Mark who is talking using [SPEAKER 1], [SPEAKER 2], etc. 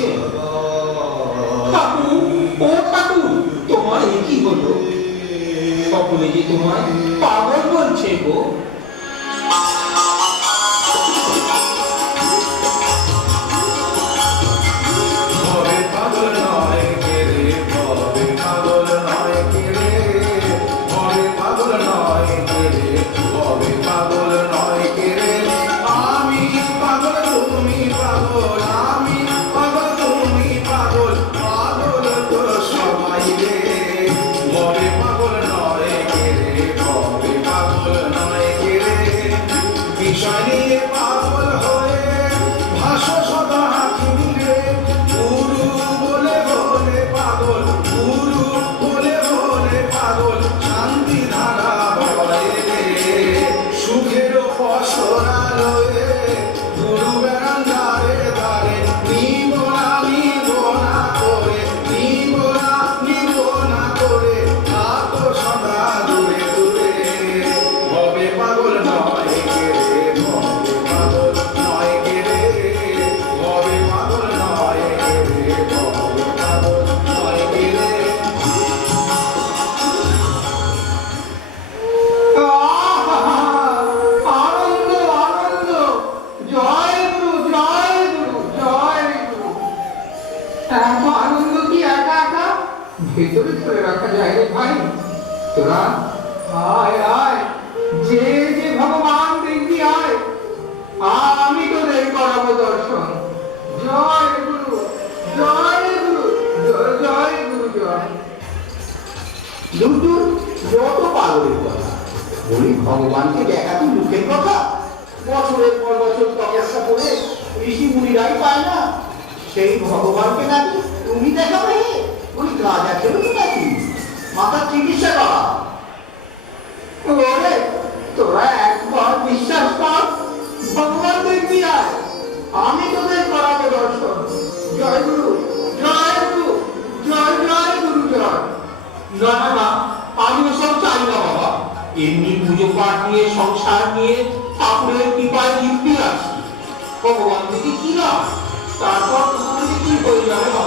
[SPEAKER 1] কাঁদছেন কাকু ও কাকু তোমার কি হলো? সকলে যে তোমায় পাগল বলছে গো। ভেতরে ধরে রাখা যায় রে ভাই। তোরা আয় আয়। যে যে ভগবান দেখবি, আয়। আমি তোদের করাবো দর্শন। জয় গুরু জয় গুরু জয় গুরু, জয়।
[SPEAKER 2] দুটো যত পাগলের কথা ওই ভগবানকে দেখা তো মুখের কথা। বছরের পর বছর তপস্যা করে ঋষি মুনিরাই পায় না। সেই ভগবানকে নাকি তুমি দেখাবে?
[SPEAKER 1] না না না আমি ওসব চাই না বাবা। এমনি পুজো পাঠ নিয়ে, সংসার নিয়ে, ঠাকুরের কৃপায় তৃপ্তি আছি ভগবান থেকে কি না তারপর তোমাকে কি হয়ে যাবে?